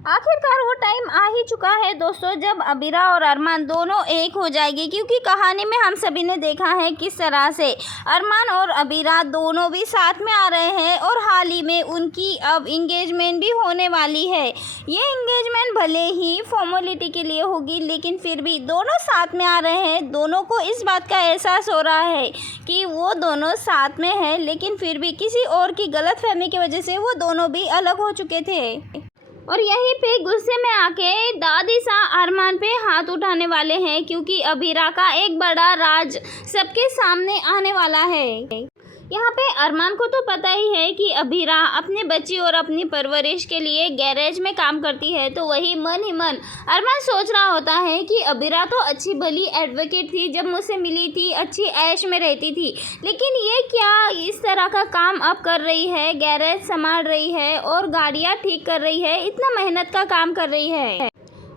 आखिरकार वो टाइम आ ही चुका है दोस्तों, जब अबीरा और अरमान दोनों एक हो जाएगी। क्योंकि कहानी में हम सभी ने देखा है किस तरह से अरमान और अबीरा दोनों भी साथ में आ रहे हैं और हाल ही में उनकी अब इंगेजमेंट भी होने वाली है। ये इंगेजमेंट भले ही फॉर्मेलिटी के लिए होगी, लेकिन फिर भी दोनों साथ में आ रहे हैं। दोनों को इस बात का एहसास हो रहा है कि वो दोनों साथ में हैं, लेकिन फिर भी किसी और की गलतफहमी की वजह से वो दोनों भी अलग हो चुके थे। और यहीं पे गुस्से में आके दादी सा अरमान पे हाथ उठाने वाले हैं, क्योंकि अबीरा का एक बड़ा राज सबके सामने आने वाला है। यहाँ पे अरमान को तो पता ही है कि अबीरा अपने बच्ची और अपनी परवरिश के लिए गैरेज में काम करती है, तो वही मन ही मन अरमान सोच रहा होता है कि अबीरा तो अच्छी भली एडवोकेट थी, जब मुझसे मिली थी अच्छी ऐश में रहती थी, लेकिन ये क्या इस तरह का काम अब कर रही है, गैरेज संभाल रही है और गाड़ियाँ ठीक कर रही है, इतना मेहनत का काम कर रही है।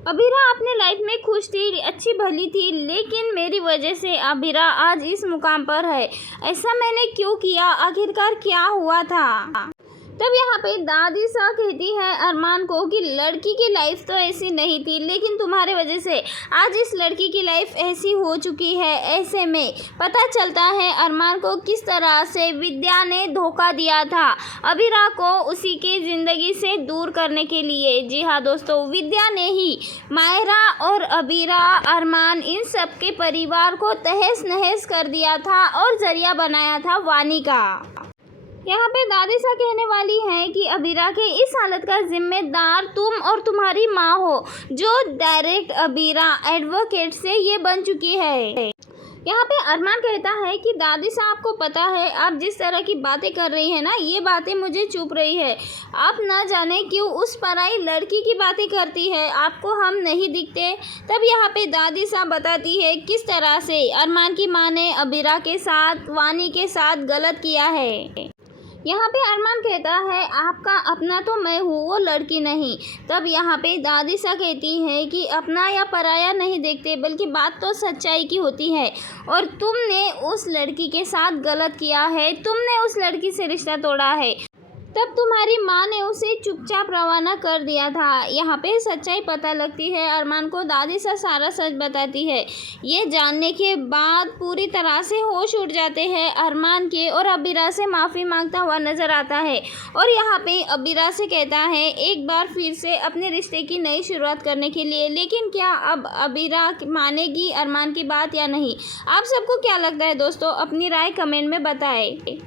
अबीरा अपने लाइफ में खुश थी, अच्छी भली थी, लेकिन मेरी वजह से अबीरा आज इस मुकाम पर है। ऐसा मैंने क्यों किया, आखिरकार क्या हुआ था? तब यहाँ पे दादी सा कहती है अरमान को कि लड़की की लाइफ तो ऐसी नहीं थी, लेकिन तुम्हारे वजह से आज इस लड़की की लाइफ ऐसी हो चुकी है। ऐसे में पता चलता है अरमान को किस तरह से विद्या ने धोखा दिया था अबीरा को उसी के ज़िंदगी से दूर करने के लिए। जी हाँ दोस्तों, विद्या ने ही मायरा और अबीरा, अरमान, इन सब के परिवार को तहस नहस कर दिया था और जरिया बनाया था वानी का। यहाँ पे दादी सा कहने वाली है कि अबीरा के इस हालत का जिम्मेदार तुम और तुम्हारी माँ हो, जो डायरेक्ट अबीरा एडवोकेट से ये बन चुकी है। यहाँ पे अरमान कहता है कि दादी सा आपको पता है आप जिस तरह की बातें कर रही हैं ना, ये बातें मुझे चुभ रही है। आप ना जाने क्यों उस पराई लड़की की बातें करती है, आपको हम नहीं दिखते। तब यहाँ पे दादी सा बताती है किस तरह से अरमान की माँ ने अबीरा के साथ, वानी के साथ गलत किया है। यहाँ पे अरमान कहता है आपका अपना तो मैं हूँ, वो लड़की नहीं। तब यहाँ पे दादी सा कहती है कि अपना या पराया नहीं देखते, बल्कि बात तो सच्चाई की होती है, और तुमने उस लड़की के साथ गलत किया है, तुमने उस लड़की से रिश्ता तोड़ा है। तब तुम्हारी माँ ने उसे चुपचाप रवाना कर दिया था। यहाँ पे सच्चाई पता लगती है अरमान को, दादी सा सारा सच बताती है। ये जानने के बाद पूरी तरह से होश उड़ जाते हैं अरमान के, और अबीरा से माफ़ी मांगता हुआ नज़र आता है। और यहाँ पे अबीरा से कहता है एक बार फिर से अपने रिश्ते की नई शुरुआत करने के लिए। लेकिन क्या अब अबीरा मानेगी अरमान की बात या नहीं? आप सबको क्या लगता है दोस्तों? अपनी राय कमेंट में बताएं।